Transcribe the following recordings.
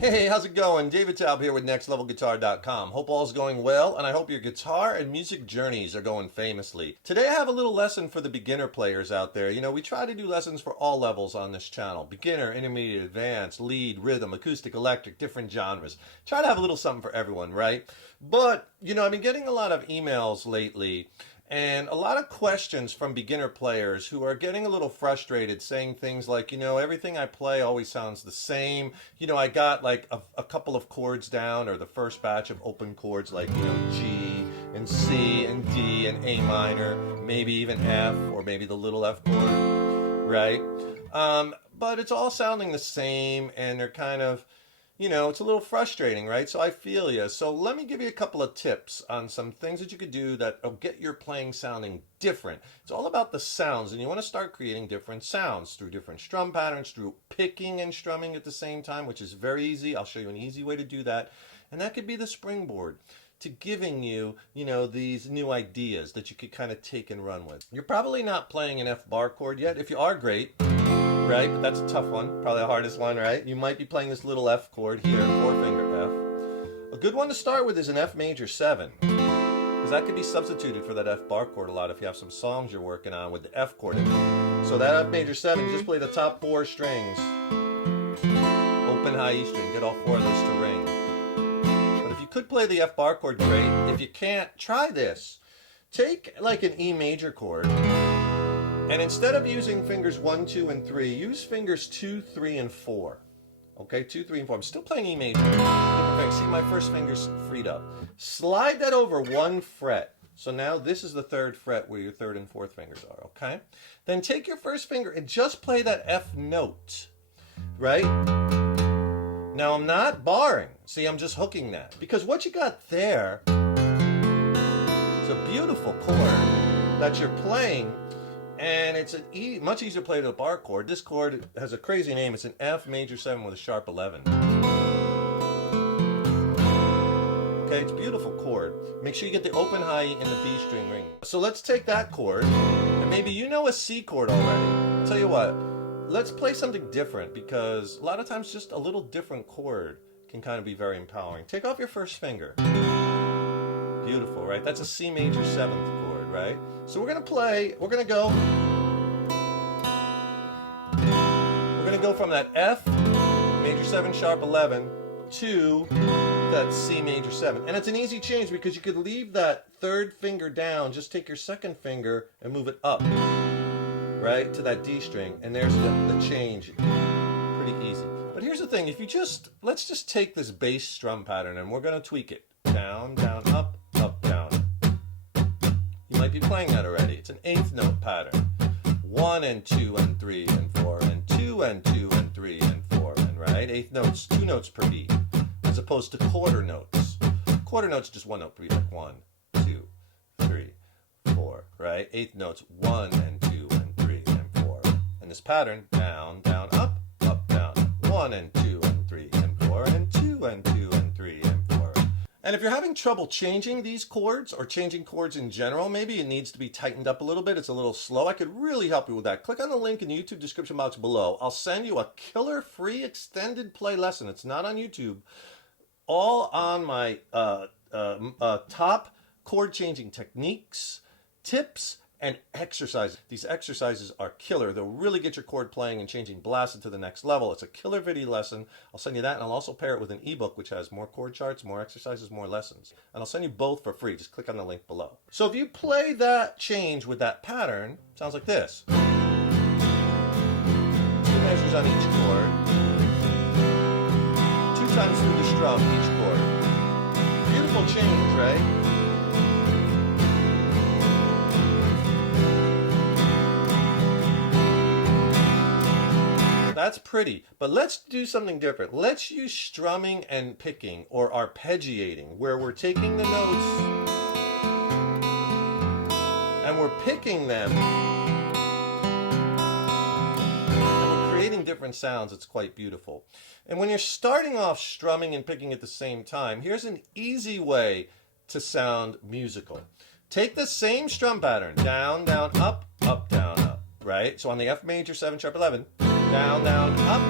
Hey, how's it going? David Taub here with NextLevelGuitar.com. Hope all's going well, and I hope your guitar and music journeys are going famously. Today I have a little lesson for the beginner players out there. You know, we try to do lessons for all levels on this channel. Beginner, intermediate, advanced, lead, rhythm, acoustic, electric, different genres. Try to have a little something for everyone, right? But, you know, I've been getting a lot of emails lately and a lot of questions from beginner players who are getting a little frustrated, saying things like, you know, everything I play always sounds the same. You know, I got like a couple of chords down, or the first batch of open chords like, you know, G and C and D and A minor, maybe even F, or maybe the little F chord, right? But it's all sounding the same, and they're kind of, you know, it's a little frustrating, right? So I feel you. So let me give you a couple of tips on some things that you could do that will get your playing sounding different. It's all about the sounds, and you want to start creating different sounds through different strum patterns, through picking and strumming at the same time, which is very easy. I'll show you an easy way to do that. And that could be the springboard to giving you, you know, these new ideas that you could kind of take and run with. You're probably not playing an F bar chord yet. If you are, great. Right? But that's a tough one. Probably the hardest one, right? You might be playing this little F chord here, 4-finger F. A good one to start with is an F major 7. Because that could be substituted for that F bar chord a lot if you have some songs you're working on with the F chord in it. So that F major 7, just play the top 4 strings. Open, high, E string. Get all 4 of those to ring. But if you could play the F bar chord, great. If you can't, try this. Take like an E major chord, and instead of using fingers 1, 2, and 3, use fingers 2, 3, and 4. Okay, 2, 3, and 4. I'm still playing E major. See, my first finger's freed up. Slide that over 1 fret. So now this is the 3rd fret where your 3rd and 4th fingers are, okay? Then take your first finger and just play that F note, right? Now I'm not barring. See, I'm just hooking that. Because what you got there is a beautiful chord that you're playing. And it's an much easier to play to a bar chord. This chord has a crazy name. It's an F major 7 with a sharp 11. Okay, it's a beautiful chord. Make sure you get the open high and the B string ring. So let's take that chord, and maybe you know a C chord already. I'll tell you what, let's play something different, because a lot of times just a little different chord can kind of be very empowering. Take off your first finger. Beautiful, right? That's a C major 7th chord, right? So we're gonna go from that F major 7 sharp 11 to that C major 7. And it's an easy change because you could leave that 3rd finger down, just take your 2nd finger and move it up, right, to that D string, and there's the change. Pretty easy. But here's the thing, if you let's just take this bass strum pattern and we're gonna tweak it. Down, down, up, up, down. You might be playing that already. It's an 8th note pattern. 1 and 2 and 3 and 4 and 2 and 2 and 3 and 4 and right. 8th notes, 2 notes per beat, as opposed to quarter notes. Quarter notes just 1 note per beat, like 1, 2, 3, 4, right? 8th notes 1 and 2 and 3 and 4. And this pattern, down, down, up, down. 1 and 2 and 3 and 4 and 2 and 2 and 3 and 4. And if you're having trouble changing these chords, or changing chords in general, maybe it needs to be tightened up a little bit, it's a little slow, I could really help you with that. Click on the link in the YouTube description box below. I'll send you a killer free extended play lesson. It's not on YouTube. All on my top chord changing techniques, tips, and exercises. These exercises are killer. They'll really get your chord playing and changing blasted to the next level. It's a killer video lesson. I'll send you that, and I'll also pair it with an ebook which has more chord charts, more exercises, more lessons. And I'll send you both for free. Just click on the link below. So if you play that change with that pattern, it sounds like this. 2 measures on each chord. 2 times through the strum each chord. Beautiful change, right? That's pretty, but let's do something different. Let's use strumming and picking, or arpeggiating, where we're taking the notes and we're picking them and we're creating different sounds. It's quite beautiful. And when you're starting off strumming and picking at the same time, here's an easy way to sound musical. Take the same strum pattern, down, down, up, down, up, right? So on the F major 7 sharp 11, down, down, up,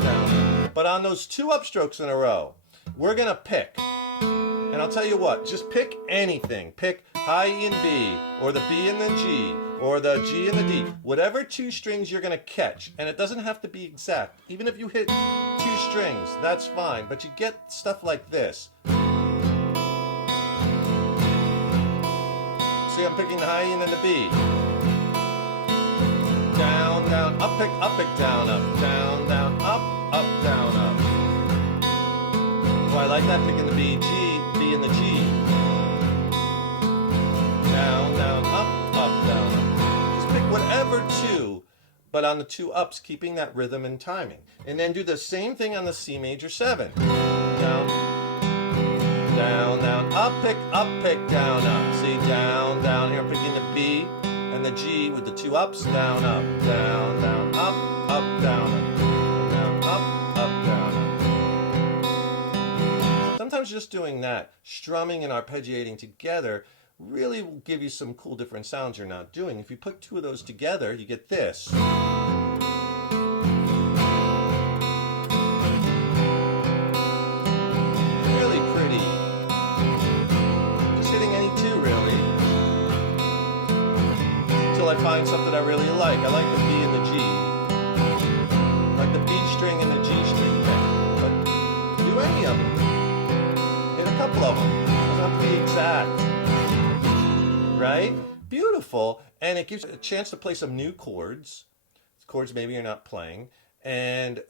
down, But on those 2 upstrokes in a row, we're going to pick. And I'll tell you what, just pick anything. Pick high E and B, or the B and the G, or the G and the D. Whatever 2 strings you're going to catch. And it doesn't have to be exact. Even if you hit 2 strings, that's fine. But you get stuff like this. See, I'm picking the high E and then the B. Down, down, up, pick, down, up, down, down, up, Oh, I like that, picking the B, G, B and the G. Down, down, up, down, up. Just pick whatever 2, but on the 2 ups, keeping that rhythm and timing. And then do the same thing on the C major 7. Down, down, down, up, pick, down, up. See, down, down, here I'm picking the B and the G with the 2 ups, down, up, down, down, up, down, up, down, up, down, up. Sometimes just doing that, strumming and arpeggiating together, really will give you some cool different sounds you're not doing. If you put 2 of those together, you get this. Really pretty. Just hitting any 2, really. Until I find something I really like. I like the B and the G. I like the B string and the G string thing. But do any of them. Hit a couple of them. Doesn't have to be exact. Right? Beautiful. And it gives you a chance to play some new chords maybe you're not playing, and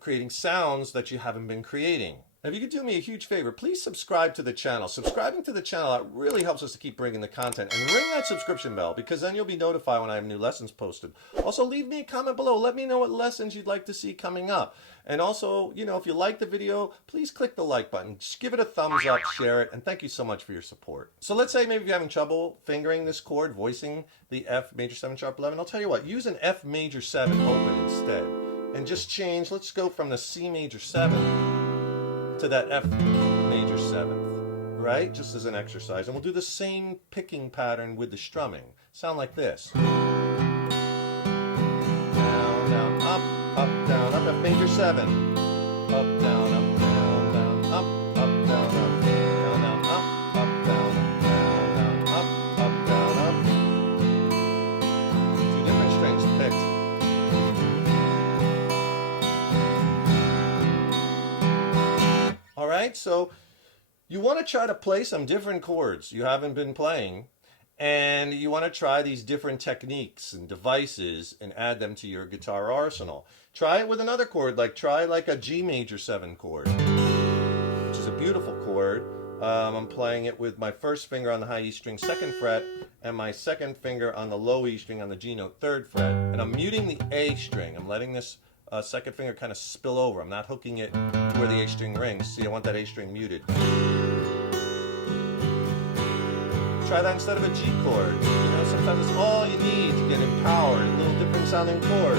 creating sounds that you haven't been creating. Now, if you could do me a huge favor, please subscribe to the channel. Subscribing to the channel, that really helps us to keep bringing the content. And ring that subscription bell, because then you'll be notified when I have new lessons posted. Also, leave me a comment below. Let me know what lessons you'd like to see coming up. And also, you know, if you like the video, please click the like button. Just give it a thumbs up, share it, and thank you so much for your support. So let's say maybe you're having trouble fingering this chord, voicing the F major 7 sharp 11. I'll tell you what, use an F major 7 open instead. And just change, let's go from the C major 7 to that F major 7th, right? Just as an exercise. And we'll do the same picking pattern with the strumming. Sound like this. Down, down, up, down, up, F major 7. Up, down, up, down, down, up, down, up, down, down, up, down, down, up, down, up. 2 different strings picked. All right, so you want to try to play some different chords you haven't been playing, and you want to try these different techniques and devices and add them to your guitar arsenal. Try it with another chord, try a G major 7 chord, which is a beautiful chord. I'm playing it with my first finger on the high E string 2nd fret and my second finger on the low E string on the G note 3rd fret, and I'm muting the A string. I'm letting this second finger kind of spill over. I'm not hooking it where the A string rings. See, I want that A string muted. Try that instead of a G chord. You know, sometimes it's all you need to get empowered. A little different sounding chord.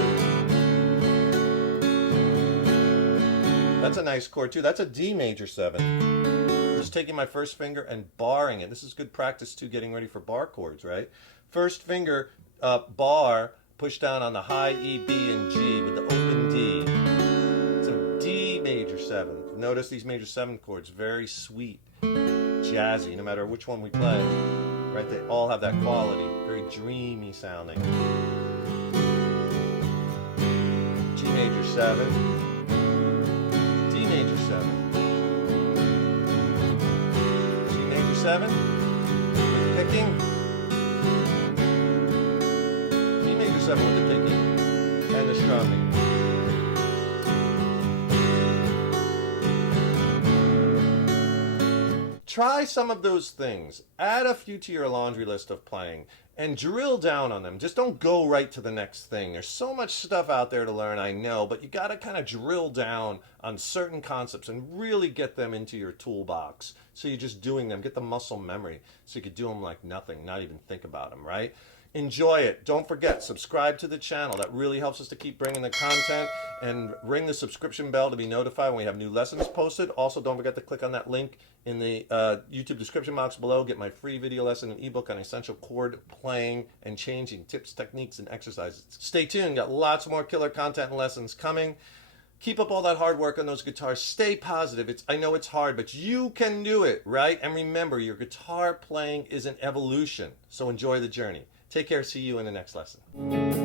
That's a nice chord too. That's a D major 7. Just taking my first finger and barring it. This is good practice too, getting ready for bar chords, right? First finger, bar, push down on the high E, B, and G with the open D. So D major 7th. Notice these major 7 chords, very sweet, jazzy, no matter which one we play. Right? They all have that quality, very dreamy sounding. G major 7, D major 7, G major 7 with picking. 7 with the picking and the strumming. Try some of those things. Add a few to your laundry list of playing and drill down on them. Just don't go right to the next thing. There's so much stuff out there to learn, I know, but you got to kind of drill down on certain concepts and really get them into your toolbox. So you're just doing them. Get the muscle memory so you could do them like nothing, not even think about them, right? Enjoy it. Don't forget, subscribe to the channel. That really helps us to keep bringing the content, and ring the subscription bell to be notified when we have new lessons posted. Also, don't forget to click on that link in the YouTube description box below. Get my free video lesson and ebook on essential chord playing and changing tips, techniques, and exercises. Stay tuned. Got lots more killer content and lessons coming. Keep up all that hard work on those guitars. Stay positive. I know it's hard, but you can do it, right? And remember, your guitar playing is an evolution. So enjoy the journey. Take care. See you in the next lesson.